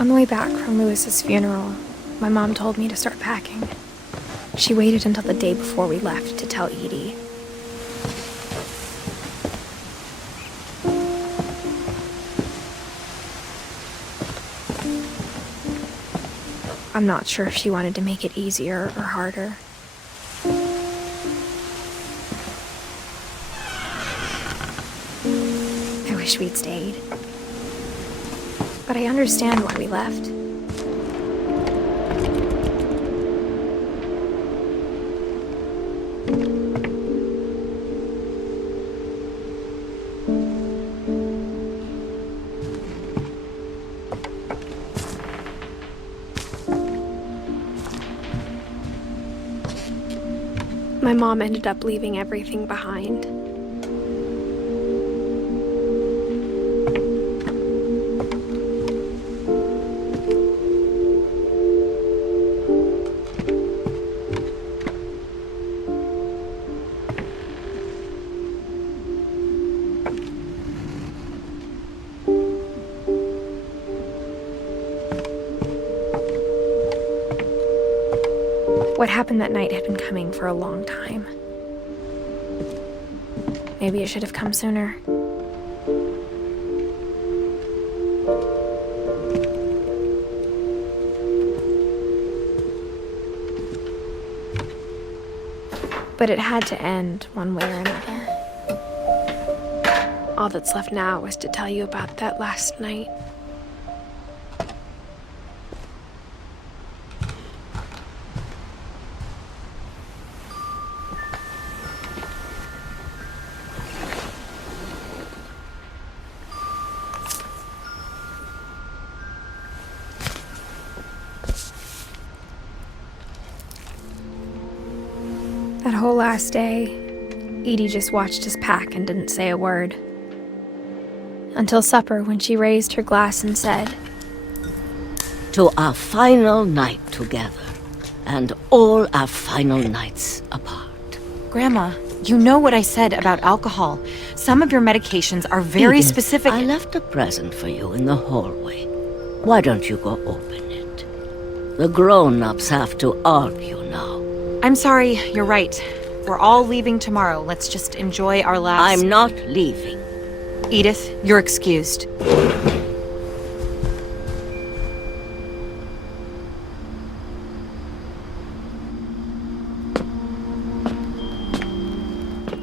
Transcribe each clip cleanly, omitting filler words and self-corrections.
On the way back from Lewis's funeral, my mom told me to start packing. She waited until the day before we left to tell Edie. I'm not sure if she wanted to make it easier or harder. I wish we'd stayed. But I understand why we left. My mom ended up leaving everything behind. What happened that night had been coming for a long time. Maybe it should have come sooner. But it had to end one way or another. All that's left now is to tell you about that last night. That whole last day, Edie just watched us pack and didn't say a word. Until supper, when she raised her glass and said, "To our final night together, and all our final nights apart." Grandma, you know what I said about alcohol. Some of your medications are very Edith, specific. I left a present for you in the hallway. Why don't you go open it? The grown-ups have to argue now. I'm sorry, you're right. We're all leaving tomorrow. Let's just enjoy our last... I'm not leaving. Edith, you're excused.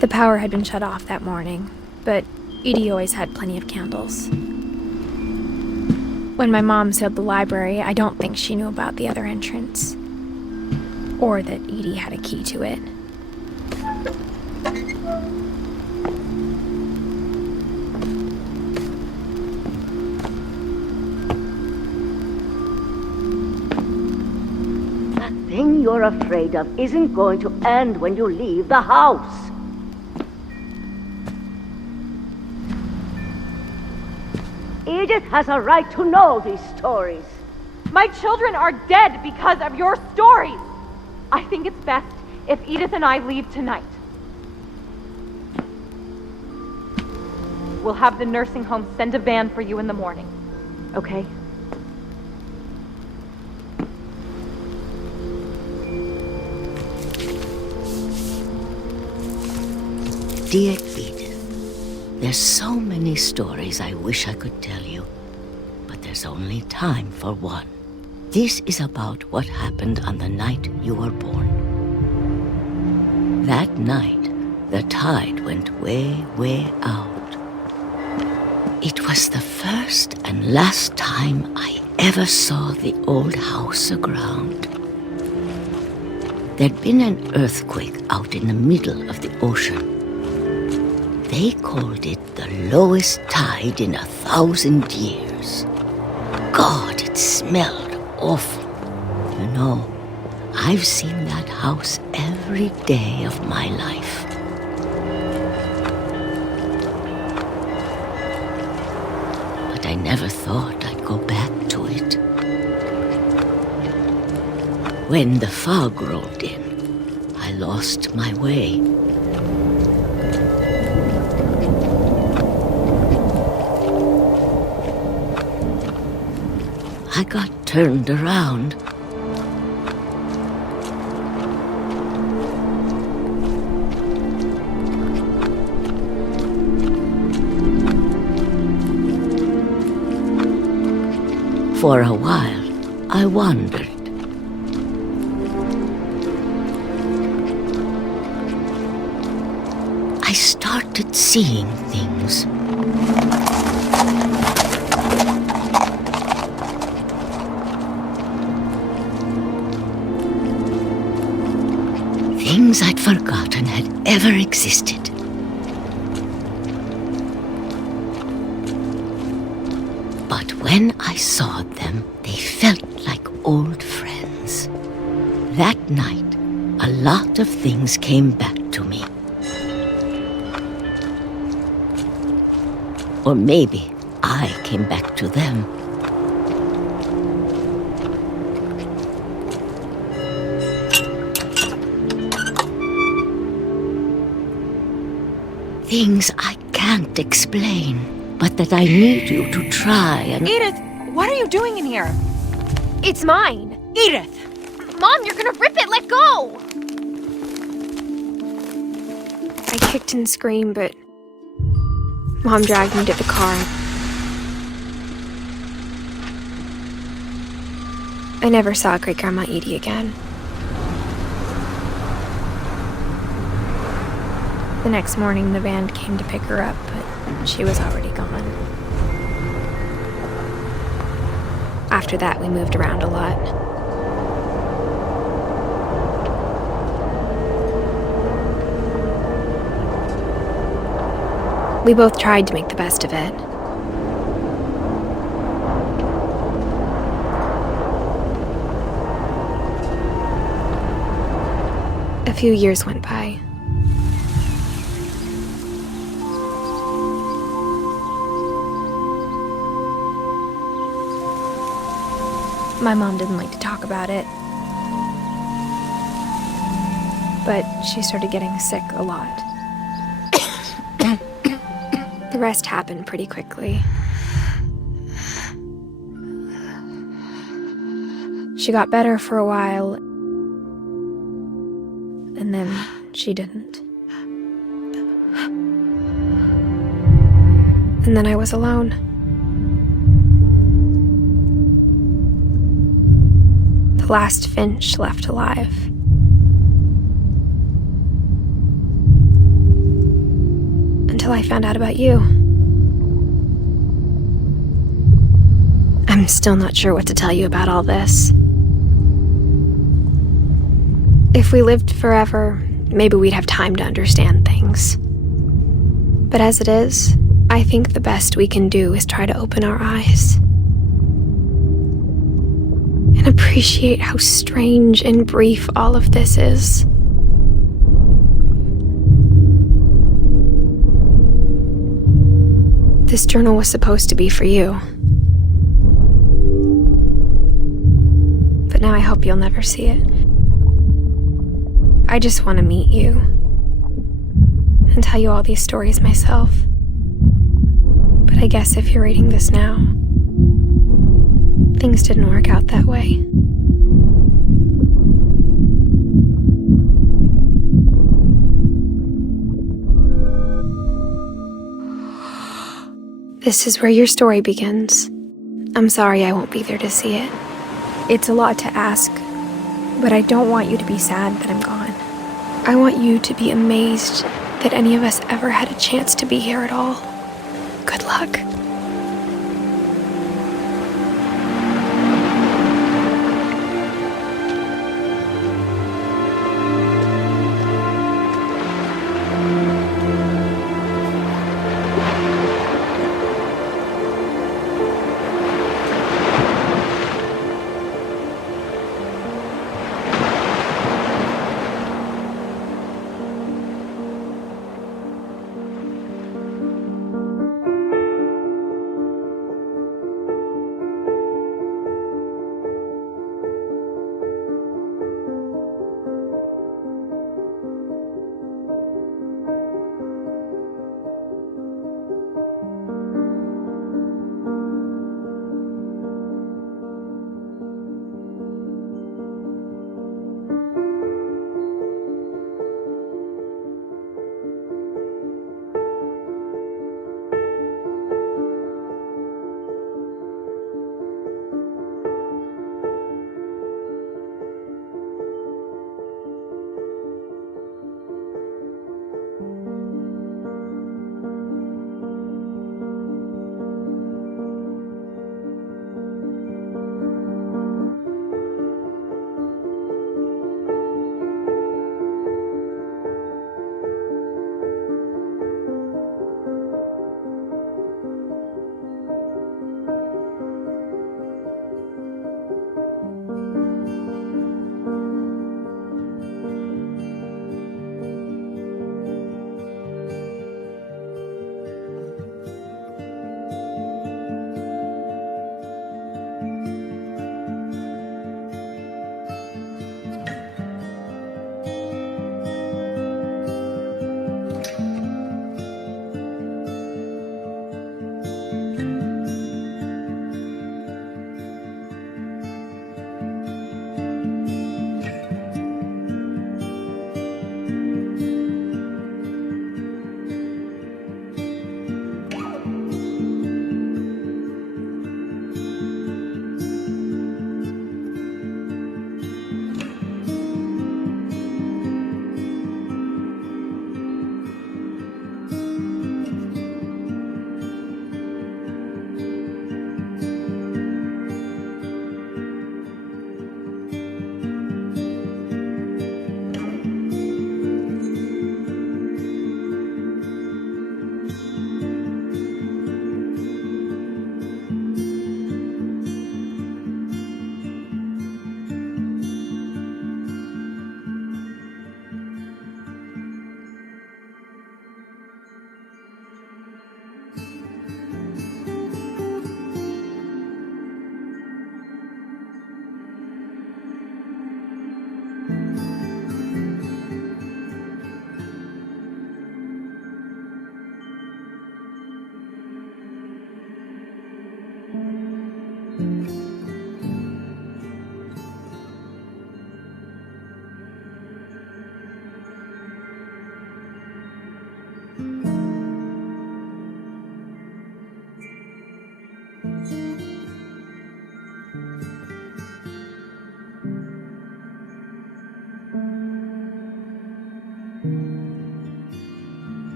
the power had been shut off that morning, but Edie always had plenty of candles. When my mom sealed the library, I don't think she knew about the other entrance. Or that Edie had a key to it. That thing you're afraid of isn't going to end when you leave the house. Edith has a right to know these stories. My children are dead because of your stories. I think it's best if Edith and I leave tonight. We'll have the nursing home send a van for you in the morning, okay? Dear Edith, there's so many stories I wish I could tell you, but there's only time for one. This is about what happened on the night you were born. That night, the tide went way, way out. It was the first and last time I ever saw the old house aground. There'd been an earthquake out in the middle of the ocean. They called it the lowest tide in 1,000 years. God, it smelled awful. You know, I've seen that house every day of my life. But I never thought I'd go back to it. When the fog rolled in, I lost my way. I got turned around. For a while, I wandered. I started seeing things. Things I'd forgotten had ever existed. But when I saw them, they felt like old friends. That night, a lot of things came back to me. Or maybe I came back to them. Things I can't explain, but that I need you to try and... Edith, what are you doing in here? It's mine! Edith! Mom, you're gonna rip it! Let go! I kicked and screamed, but Mom dragged me to the car. I never saw Great-Grandma Edie again. The next morning, the band came to pick her up, but she was already gone. After that, we moved around a lot. We both tried to make the best of it. A few years went by. My mom didn't like to talk about it, but she started getting sick a lot. The rest happened pretty quickly. She got better for a while, and then she didn't. And then I was alone. The last Finch left alive. Until I found out about you. I'm still not sure what to tell you about all this. If we lived forever, maybe we'd have time to understand things. But as it is, I think the best we can do is try to open our eyes. And appreciate how strange and brief all of this is. This journal was supposed to be for you. But now I hope you'll never see it. I just want to meet you and tell you all these stories myself. But I guess if you're reading this now, things didn't work out that way. This is where your story begins. I'm sorry I won't be there to see it. It's a lot to ask, but I don't want you to be sad that I'm gone. I want you to be amazed that any of us ever had a chance to be here at all. Good luck.